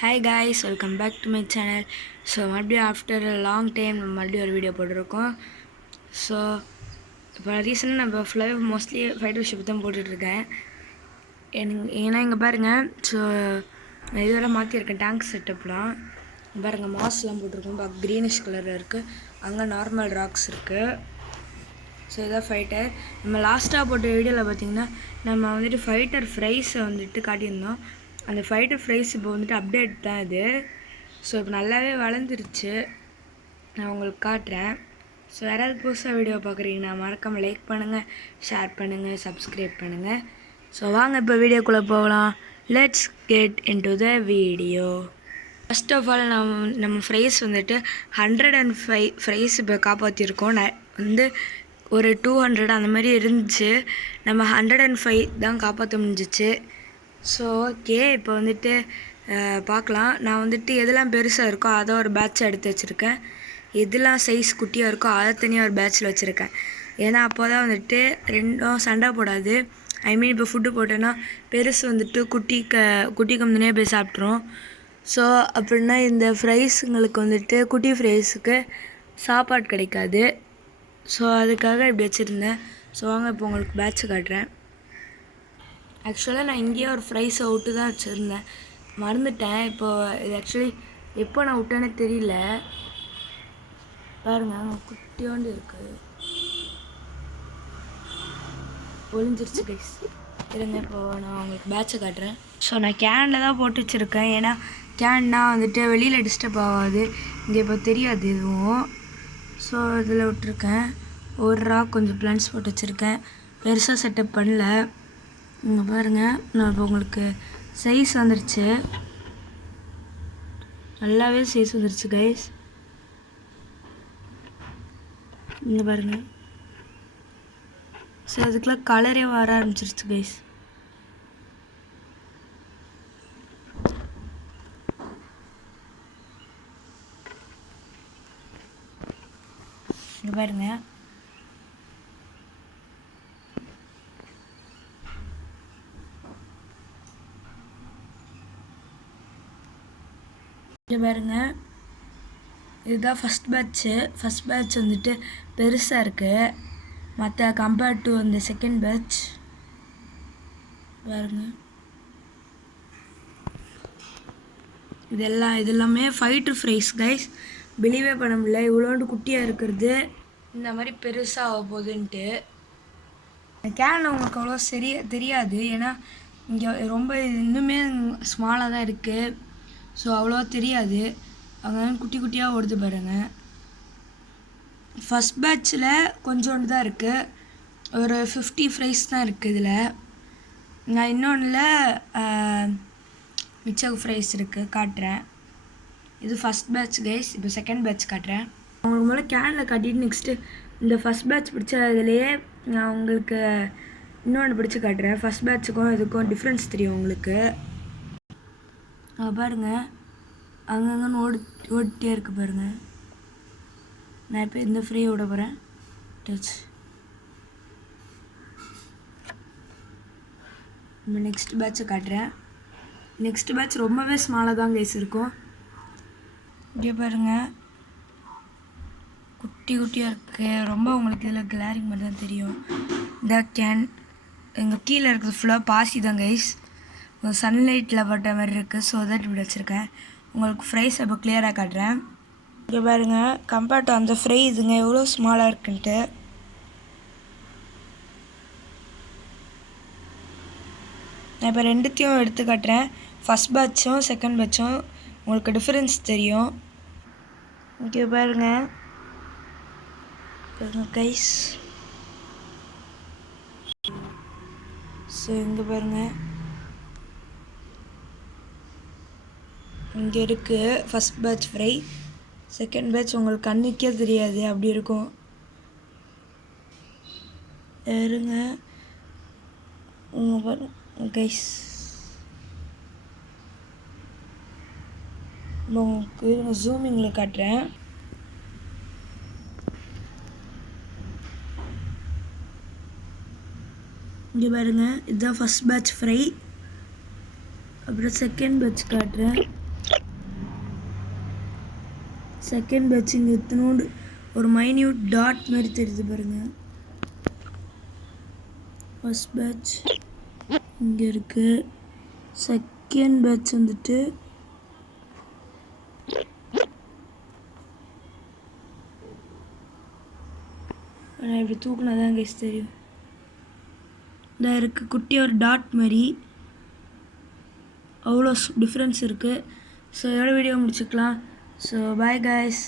Hi guys, welcome back to my channel. So மறுபடியும் after a long time நம்ம மறுபடியும் ஒரு வீடியோ போட்டிருக்கோம். ஸோ இப்போ ரீசெண்டாக நம்ம ஃபுல்லாகவே மோஸ்ட்லி ஃபைட்டர் ஷிப் தான் போட்டுட்ருக்கேன். ஏன்னா இங்கே பாருங்கள், ஸோ நான் இதுவரை மாற்றிருக்கேன் டேங்க் செட்டப்லாம். பாருங்கள், மாஸ்லாம் போட்டிருக்கோம். இப்போ க்ரீனிஷ் கலரில் இருக்குது. அங்கே நார்மல் ராக்ஸ் இருக்குது. ஸோ இதான் ஃபைட்டர். நம்ம லாஸ்ட்டாக போட்ட வீடியோவில் பார்த்திங்கன்னா நம்ம வந்துட்டு ஃபைட்டர் ஃப்ரைஸை வந்துட்டு காட்டியிருந்தோம். அந்த ஃபைட்டர் ஃப்ரைஸ் இப்போ வந்துட்டு அப்டேட் தான் இது. ஸோ இப்போ நல்லாவே வளர்ந்துருச்சு. நான் உங்களுக்கு காட்டுறேன். ஸோ யாராவது புதுசாக வீடியோ பார்க்குறீங்கன்னா மறக்காமல் லைக் பண்ணுங்கள், ஷேர் பண்ணுங்கள், சப்ஸ்கிரைப் பண்ணுங்கள். ஸோ வாங்க இப்போ வீடியோக்குள்ளே போகலாம். Let's get into the video. First of all நம்ம ஃப்ரைஸ் வந்துட்டு 105 ஃப்ரைஸ் இப்போ காப்பாற்றிருக்கோம். வந்து ஒரு 200 அந்த மாதிரி இருந்துச்சு. நம்ம 105 தான் காப்பாற்ற முடிஞ்சிச்சு. ஸோ ஓகே, இப்போ வந்துட்டு பார்க்கலாம். நான் வந்துட்டு எதெல்லாம் பெருசாக இருக்கோ அதை ஒரு பேட்ச் எடுத்து வச்சுருக்கேன். எதெல்லாம் சைஸ் குட்டியாக இருக்கோ அதை தனியாக ஒரு பேட்சில் வச்சுருக்கேன். ஏன்னா அப்போ தான் வந்துட்டு ரெண்டும் சண்டை போடாது. ஐ மீன் இப்போ ஃபுட்டு போட்டோன்னா பெருசு வந்துட்டு குட்டி கம்முனே போய் சாப்பிட்ரும். ஸோ அப்படின்னா இந்த ஃப்ரைஸுங்களுக்கு வந்துட்டு குட்டி ஃப்ரைஸுக்கு சாப்பாடு கிடைக்காது. ஸோ அதுக்காக இப்படி வச்சுருந்தேன். ஸோ வாங்க இப்போ உங்களுக்கு பேட்ச் காட்டுறேன். ஆக்சுவலாக நான் இங்கேயே ஒரு ஃப்ரைஸை விட்டு தான் வச்சுருந்தேன், மறந்துட்டேன். இப்போது இது ஆக்சுவலி எப்போ நான் விட்டேன்னே தெரியல. பாருங்கள், அங்கே குட்டியோண்டு இருக்குது, ஒளிஞ்சிருச்சு கைஸ். இருங்க, இப்போது நான் உங்களுக்கு பேட்சை காட்டுறேன். ஸோ நான் கேனில் தான் போட்டு வச்சுருக்கேன். ஏன்னா கேன்னா வந்துட்டு வெளியில் டிஸ்டர்ப் ஆகாது. இங்கே இப்போ தெரியாது எதுவும். ஸோ இதில் விட்டுருக்கேன். ஒரு ராக் கொஞ்சம் பிளான்ஸ் போட்டு வச்சுருக்கேன். பெருசாக செட்டப் பண்ணல. இங்கே பாருங்கள், நான் இப்போ உங்களுக்கு சைஸ் வந்துடுச்சு. நல்லாவே சைஸ் வந்துடுச்சு கைஸ். இங்கே பாருங்கள். ஸோ அதுக்கெலாம் கலரே வர ஆரம்பிச்சிருச்சு கைஸ். இங்கே பாருங்கள், இங்கே பாருங்கள், இதுதான் ஃபஸ்ட் பேட்ச்சு. ஃபஸ்ட் பேட்ச் வந்துட்டு பெருசாக இருக்குது மற்ற கம்பேர்ட் டு அந்த செகண்ட் பேட்ச். பாருங்கள், இது எல்லாமே ஃபைட்டர் ஃப்ரைஸ் கைஸ். பிலீவே பண்ண முடியல, இவ்வளோண்டு குட்டியாக இருக்கிறது இந்த மாதிரி பெருசாக ஆக போகுதுன்ட்டு. கேன் உங்களுக்கு அவ்வளோ தெரியாது. ஏன்னா இங்கே ரொம்ப இன்னுமே ஸ்மாலாக தான் இருக்குது. ஸோ அவ்வளோ தெரியாது. அங்கே குட்டி குட்டியாக ஓடுது பாருங்கள். ஃபஸ்ட் பேட்சில் கொஞ்சோண்டு தான் இருக்குது, ஒரு 50 ஃப்ரைஸ் தான் இருக்குது இதில். நான் இன்னொன்றில் மிச்சம் ஃப்ரைஸ் இருக்குது, காட்டுறேன். இது ஃபஸ்ட் பேட்ச் கைஸ். இப்போ செகண்ட் பேட்ச் காட்டுறேன். உங்களுக்கு முதல்ல கேனில் காட்டிட்டு நெக்ஸ்ட்டு இந்த ஃபஸ்ட் பேட்ச் பிடிச்சதுலேயே நான் உங்களுக்கு இன்னொன்று பிடிச்சி காட்டுறேன். ஃபஸ்ட் பேட்சுக்கும் இதுக்கும் டிஃப்ரென்ஸ் தெரியும் உங்களுக்கு. பாருங்கள், அங்கங்கன்னு ஓடிட்டே இருக்கு பாருங்கள். நான் இப்போ இந்த ஃப்ரீ விட போகிறேன். டச். இப்போ நெக்ஸ்ட் பேட்சை காட்டுறேன். நெக்ஸ்ட் பேட்ச் ரொம்பவே ஸ்மாலாக தான் கைஸ் இருக்கும். இங்கே பாருங்கள், குட்டி குட்டியாக இருக்குது. ரொம்ப உங்களுக்கு இதில் கிளாரிங் மட்டும் தான் தெரியும். இந்த கேன் எங்கள் கீழே இருக்கிறது ஃபுல்லாக பாசி தான் கைஸ். சன்லைட்டில் பட்ட மாதிரி இருக்குது. ஸோ தட் இப்படி வச்சுருக்கேன். உங்களுக்கு ஃப்ரைஸ் இப்போ கிளியராக காட்டுறேன். இங்கே பாருங்கள், கம்பேர்ட் டு அந்த ஃப்ரை இதுங்க எவ்வளோ ஸ்மாலாக இருக்குன்ட்டு. நான் இப்போ ரெண்டுத்தையும் எடுத்து காட்டுறேன். ஃபஸ்ட் பேட்சும் செகண்ட் பேட்சும் உங்களுக்கு டிஃப்ரென்ஸ் தெரியும். இங்கே பாருங்கள் கைஸ். ஸோ இங்கே பாருங்கள், இங்கே இருக்குது first batch fry. Second batch உங்களுக்கு கண்ணுக்கே தெரியாது, அப்படி இருக்கும். இருங்க இங்கே பாருங்க கைஸ். உங்களுக்கு ஜூமிங்கில் காட்டுறேன். இங்கே பாருங்கள், இதுதான் ஃபஸ்ட் பேட்ச் ஃப்ரை. அப்புறம் செகண்ட் பேட்ச் காட்டுறேன். செகண்ட் பேட்ச் இங்கே இத்தினோண்டு ஒரு மைன்யூட் டாட் மாதிரி தெரியுது பாருங்கள். ஃபர்ஸ்ட் பேட்ச் இங்கே இருக்குது. செகண்ட் பேட்ச் வந்துட்டு நான் இப்படி தூக்குனா தான் கைஸ் தெரியும். இந்த இருக்குது குட்டியாக ஒரு டாட் மாதிரி, அவ்வளோ டிஃப்ரென்ஸ் இருக்குது. ஸோ இதோட வீடியோ முடிச்சுக்கலாம். So bye guys.